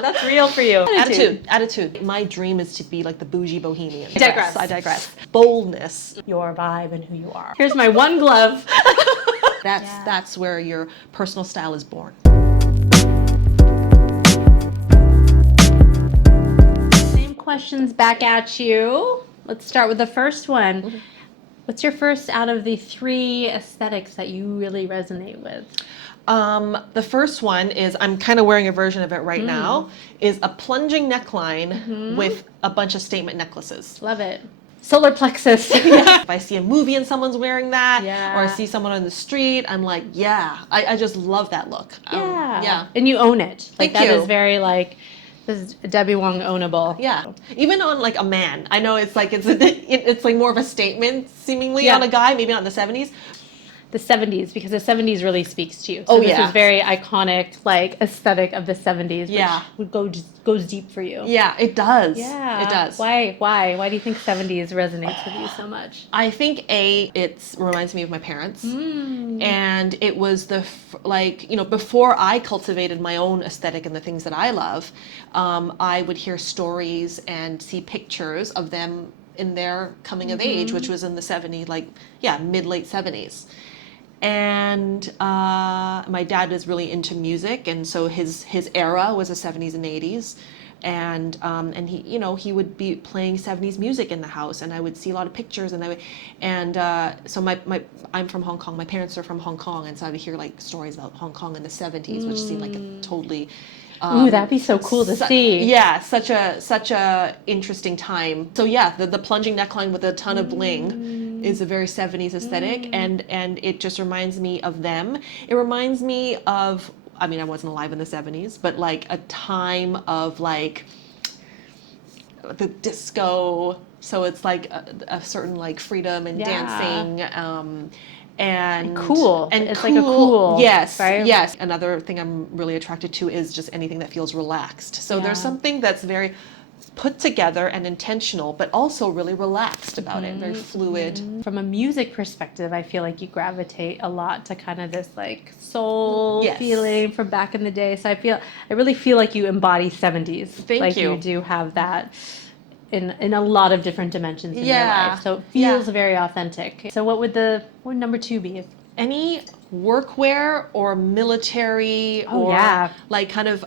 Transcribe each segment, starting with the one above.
That's real for you. Attitude. My dream is to be like the bougie bohemian. I digress. Boldness. Your vibe and who you are. Here's my one glove. That's where your personal style is born. Same questions back at you. Let's start with the first one. Mm-hmm. What's your first out of the 3 aesthetics that you really resonate with? The first one is, I'm kind of wearing a version of it right now, is a plunging neckline with a bunch of statement necklaces. Love it. Solar plexus. If I see a movie and someone's wearing that, or I see someone on the street, I'm like, I just love that look. And you own it. Like, that is very like, this is Debbie Wong ownable. Yeah. Even on like a man. I know it's like, it's like more of a statement seemingly on a guy, maybe not in the 70s. The 70s, because the 70s really speaks to you. So this is very iconic, like, aesthetic of the 70s, which goes deep for you. Yeah, it does. Yeah. It does. Why? Why do you think 70s resonates with you so much? I think it reminds me of my parents. And it was before I cultivated my own aesthetic and the things that I love, I would hear stories and see pictures of them in their coming of age, which was in the 70s, mid-late 70s. And my dad is really into music, and so his era was the 70s and 80s, and he would be playing 70s music in the house, and I would see a lot of pictures, so I'm from Hong Kong. My parents are from Hong Kong, and so I would hear like stories about Hong Kong in the 70s, which seemed like a totally that'd be so cool to see. Yeah, such a interesting time. So the plunging neckline with a ton of bling is a very 70s aesthetic, and it just reminds me of them. It reminds me of, I mean, I wasn't alive in the 70s, but like a time of like the disco. So it's like a certain like freedom and dancing. And cool. And it's cool. like a cool. Yes. Right? Yes. Another thing I'm really attracted to is just anything that feels relaxed. So there's something that's very put together and intentional, but also really relaxed about it, very fluid. From a music perspective, I feel like you gravitate a lot to kind of this like soul feeling from back in the day. So I really feel like you embody 70s. Thank you. You do have that in a lot of different dimensions in your life. So it feels very authentic. So what would number 2 be? Any workwear or military like kind of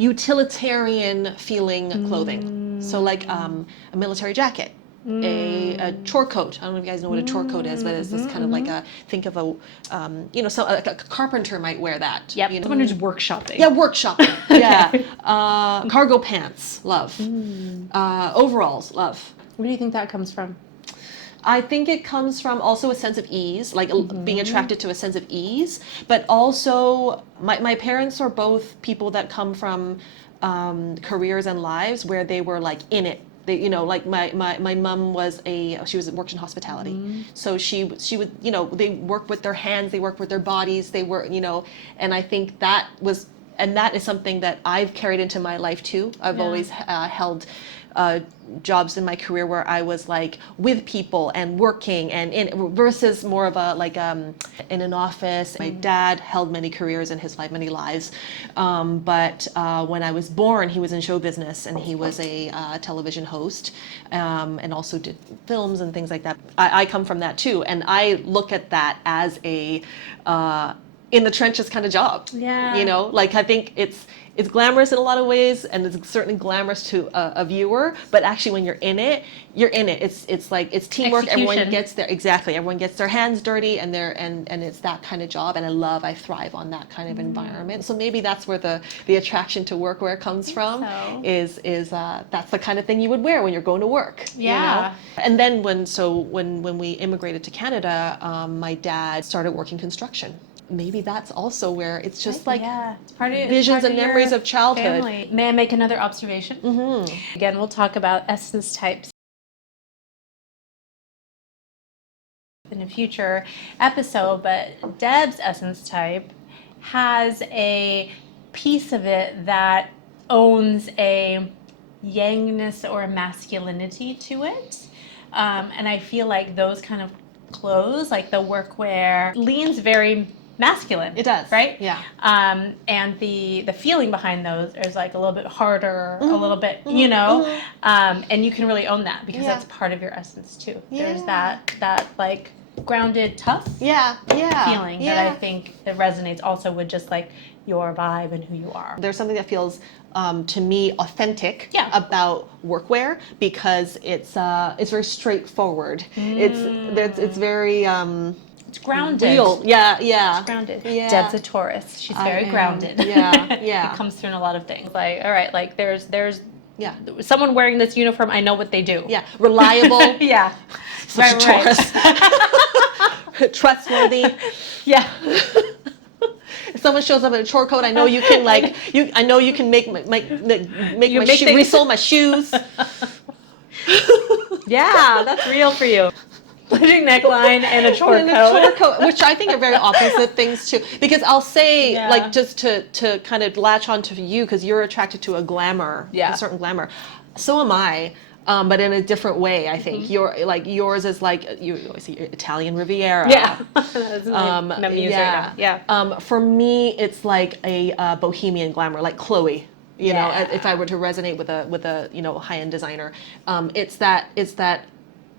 utilitarian feeling clothing. So like a military jacket, a chore coat. I don't know if you guys know what a chore coat is, but it's this kind of like a carpenter might wear that. Yep. Someone who's workshopping. Yeah, workshopping. Yeah. Cargo pants, love. Overalls, love. Where do you think that comes from? I think it comes from also a sense of ease, like being attracted to a sense of ease, but also my parents are both people that come from careers and lives where they were like in it. They, like my mom worked in hospitality. So she would, they work with their hands, they work with their bodies, they work, and I think that is something that I've carried into my life too. I've always held jobs in my career where I was like with people and working versus more of a like in an office. My dad held many careers in his life, many lives, but when I was born, he was in show business and he was a television host, and also did films and things like that. I come from that too, and I look at that as a in the trenches kind of job. Like I think it's glamorous in a lot of ways, and it's certainly glamorous to a viewer, but actually when you're in it. It's like it's teamwork. Execution. Everyone gets there. Exactly. Everyone gets their hands dirty, and it's that kind of job, and I thrive on that kind of environment. So maybe that's where the attraction to workwear comes from. Is that's the kind of thing you would wear when you're going to work. And then when we immigrated to Canada, my dad started working construction. Maybe that's also where it's just like it's part of, visions and memories of childhood. Family. May I make another observation? Again, we'll talk about essence types in a future episode, but Deb's essence type has a piece of it that owns a yangness or a masculinity to it. And I feel like those kind of clothes, like the workwear, leans very masculine. It does. Right? Yeah. And the feeling behind those is like a little bit harder, a little bit, you know, and you can really own that because Yeah. that's part of your essence too. Yeah. There's that like grounded, tough Yeah. feeling that I think that resonates also with just like your vibe and who you are. There's something that feels to me authentic Yeah. about workwear because it's very straightforward. It's very It's grounded. real. Yeah, yeah. It's grounded. Yeah. Deb's a Taurus. She's very grounded. Yeah, yeah. It comes through in a lot of things. Like, all right, like there's Yeah. someone wearing this uniform, I know what they do. Yeah. Reliable. Yeah. Such a Taurus. Trustworthy. Yeah. If someone shows up in a chore coat, I know you can I know you can make resole my shoes. Yeah, that's real for you. Pleating neckline and a chore And a coat. chore coat, which I think are very opposite things too. Because I'll say, Yeah. like, just to kind of latch onto you, because you're attracted to a glamour, Yeah. a certain glamour. So am I. But in a different way, I think. Yours is like you always see Italian Riviera. Yeah. That's my muse yeah. right now. Yeah. For me, it's like a bohemian glamour, like Chloe. You know, Yeah. if I were to resonate with a high-end designer, it's that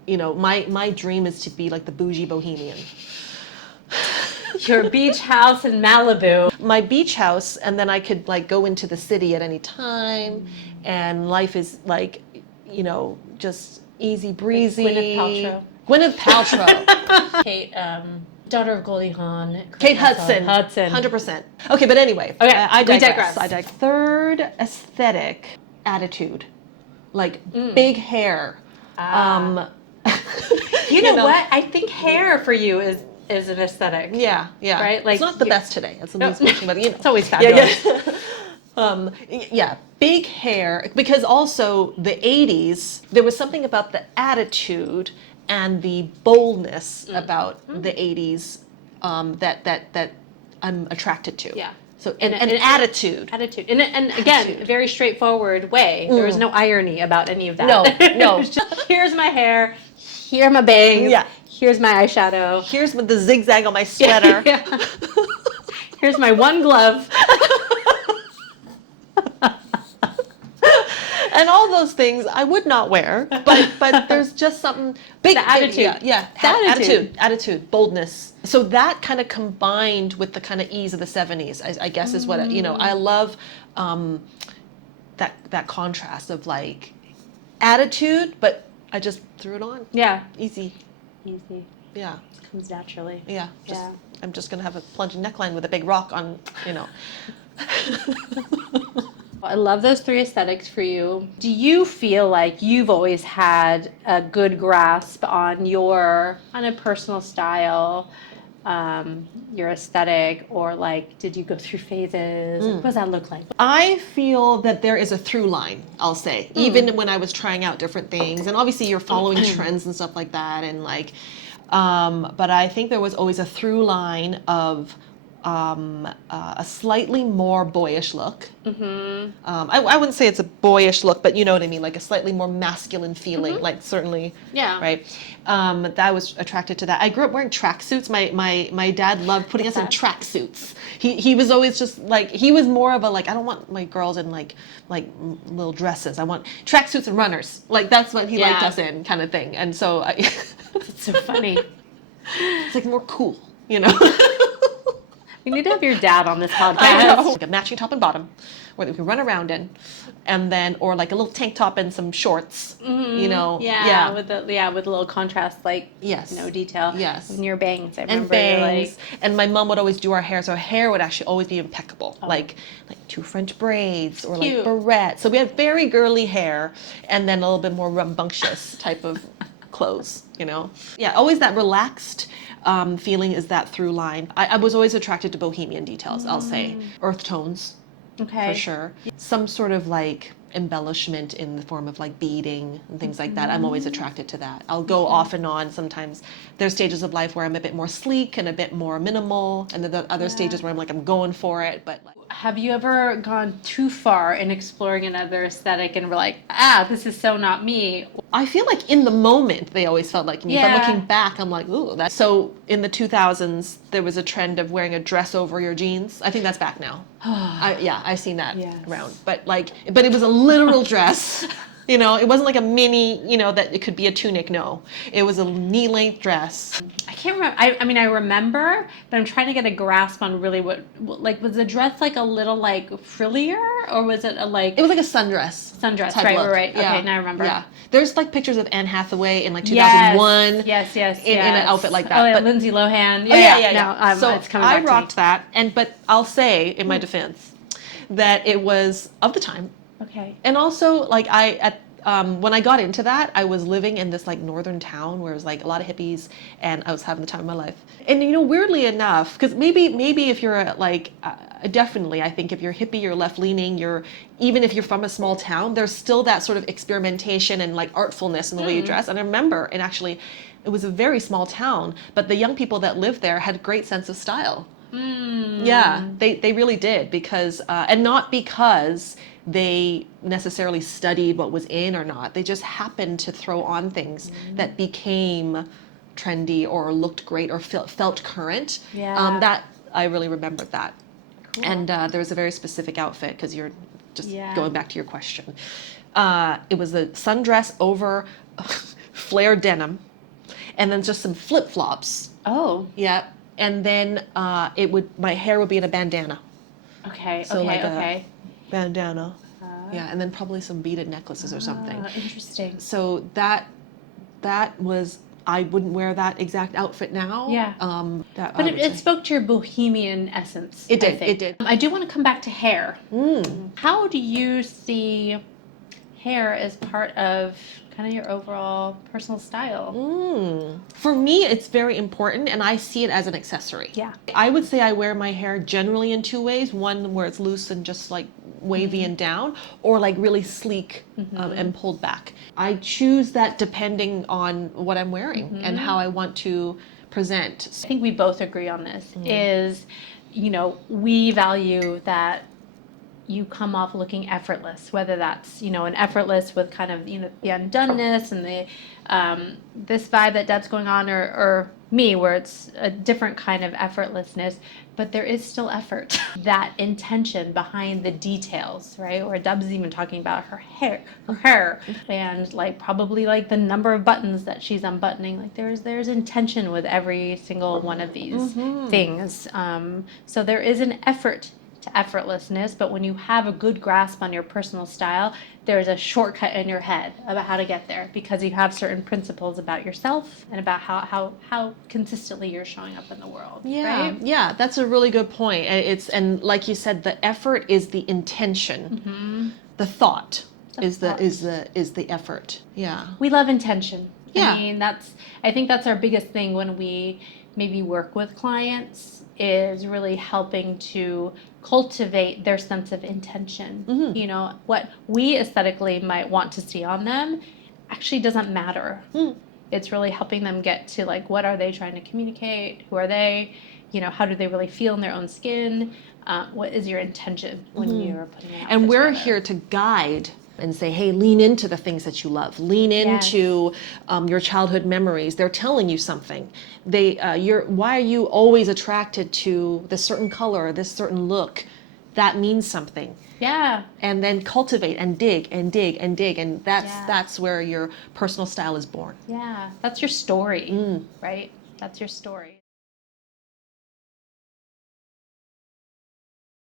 my dream is to be like the bougie bohemian. Your beach house in Malibu. My beach house, and then I could like go into the city at any time, and life is like, just easy breezy. Gwyneth Paltrow. Gwyneth Paltrow. Kate, daughter of Goldie Hawn. Kate Hudson. 100%. Okay, but anyway. Okay, I we digress. digress. Third aesthetic attitude, like big hair. You know what? I think hair for you is an aesthetic. Yeah, yeah. Right? Like, it's not the best today. It's a switching, but It's always fabulous. Yeah, big hair, because also the 80s, there was something about the attitude and the boldness about the 80s that I'm attracted to. Yeah. So an attitude. Attitude. And again, a very straightforward way. There was no irony about any of that. No. It was just, here's my hair, here are my bangs, Yeah. here's my eyeshadow. Here's with the zigzag on my sweater. Yeah. Here's my one glove. And all those things I would not wear, but there's just something big. The attitude. Attitude, boldness. So that kind of combined with the kind of ease of the 70s, I guess is what I love. That contrast of like attitude, but I just threw it on. Yeah. Easy. Yeah. It comes naturally. Yeah. Yeah. I'm just gonna have a plunging neckline with a big rock on. I love those three aesthetics for you. Do you feel like you've always had a good grasp on your kind of personal style, your aesthetic, or like did you go through phases? What does that look like? I feel that there is a through line, I'll say, even when I was trying out different things. And obviously you're following trends and stuff like that. And like, but I think there was always a through line of a slightly more boyish look. I wouldn't say it's a boyish look, but you know what I mean, like a slightly more masculine feeling, like certainly. Yeah. Right. That I was attracted to that. I grew up wearing tracksuits. My dad loved putting us in tracksuits. He was always just like, he was more of a like, I don't want my girls in like little dresses. I want tracksuits and runners. Like that's what he liked us in, kind of thing. And so It's so funny. it's like more cool, We need to have your dad on this podcast. I know. Like a matching top and bottom, where we can run around in, and then or like a little tank top and some shorts. Yeah, with a little contrast, like detail. Yes. And your bangs, I And remember. bangs. And my mom would always do our hair, so our hair would actually always be impeccable, like 2 French braids or Cute. like barrettes. So we had very girly hair, and then a little bit more rambunctious type of clothes. Yeah, always that relaxed. Feeling is that through line. I was always attracted to bohemian details, I'll say. Earth tones, Okay. for sure. Some sort of like embellishment in the form of like beading and things like that. I'm always attracted to that. I'll go off and on. Sometimes there's stages of life where I'm a bit more sleek and a bit more minimal, and then the other stages where I'm like, I'm going for it. But have you ever gone too far in exploring another aesthetic and were like, this is so not me? I feel like in the moment they always felt like me, but Yeah. looking back, I'm like, ooh, that. So in the 2000s, there was a trend of wearing a dress over your jeans. I think that's back now. I've seen that Yes. around. But it was a literal dress. You know, it wasn't like a mini, that it could be a tunic. No, it was a knee-length dress. I can't remember. I mean, I remember, but I'm trying to get a grasp on really what like, was the dress like a little like frillier, or was it a like? It was like a sundress. Sundress, type right, look. right. Yeah. Okay, now I remember. Yeah. There's like pictures of Anne Hathaway in like 2001. Yes. In an outfit like that. Oh, yeah, But Lindsay Lohan. yeah. No, So it's coming I back rocked to me. that, but I'll say in my defense that it was of the time, Okay. and also like when I got into that, I was living in this like northern town where it was like a lot of hippies, and I was having the time of my life. And weirdly enough, because maybe if you're definitely, I think if you're hippie, you're left leaning, even if you're from a small town, there's still that sort of experimentation and like artfulness in the way you dress. And I remember, and actually, it was a very small town, but the young people that lived there had a great sense of style. Yeah, they really did, because and not because they necessarily studied what was in or not. They just happened to throw on things that became trendy or looked great or felt current. Yeah. That I really remembered that. Cool. And there was a very specific outfit, because you're just going back to your question. It was a sundress over flared denim, and then just some flip-flops. Oh. Yeah. And then my hair would be in a bandana. Okay. So like okay. a bandana. Yeah, and then probably some beaded necklaces or something. Interesting. So that was, I wouldn't wear that exact outfit now. Yeah. But But it spoke to your bohemian essence. It did, I think. it did. I do want to come back to hair. How do you see hair as part of kind of your overall personal style? For me, it's very important, and I see it as an accessory. Yeah. I would say I wear my hair generally in two ways. One where it's loose and just like wavy and down, or like really sleek and pulled back. I choose that depending on what I'm wearing and how I want to present. I think we both agree on this, is, we value that you come off looking effortless, whether that's, an effortless with kind of, the undoneness and the, this vibe that Deb's going on, or me, where it's a different kind of effortlessness, but there is still effort. That intention behind the details, right? Where Deb's even talking about her hair, and like probably like the number of buttons that she's unbuttoning. Like there's intention with every single one of these things. So there is an effort to effortlessness, but when you have a good grasp on your personal style, there's a shortcut in your head about how to get there, because you have certain principles about yourself and about how consistently you're showing up in the world. Yeah, right? yeah, that's a really good point. And like you said, the effort is the intention. The thought is the effort. Yeah. We love intention. Yeah. I mean, I think that's our biggest thing when we maybe work with clients, is really helping to cultivate their sense of intention. What we aesthetically might want to see on them actually doesn't matter. It's really helping them get to like, what are they trying to communicate? Who are they? How do they really feel in their own skin? What is your intention when you're putting it out? And we're here to guide and say, hey, lean into the things that you love. Lean into your childhood memories. They're telling you something. Why are you always attracted to this certain color, this certain look? That means something. Yeah. And then cultivate and dig and dig and dig, and that's where your personal style is born. Yeah, that's your story, right? That's your story.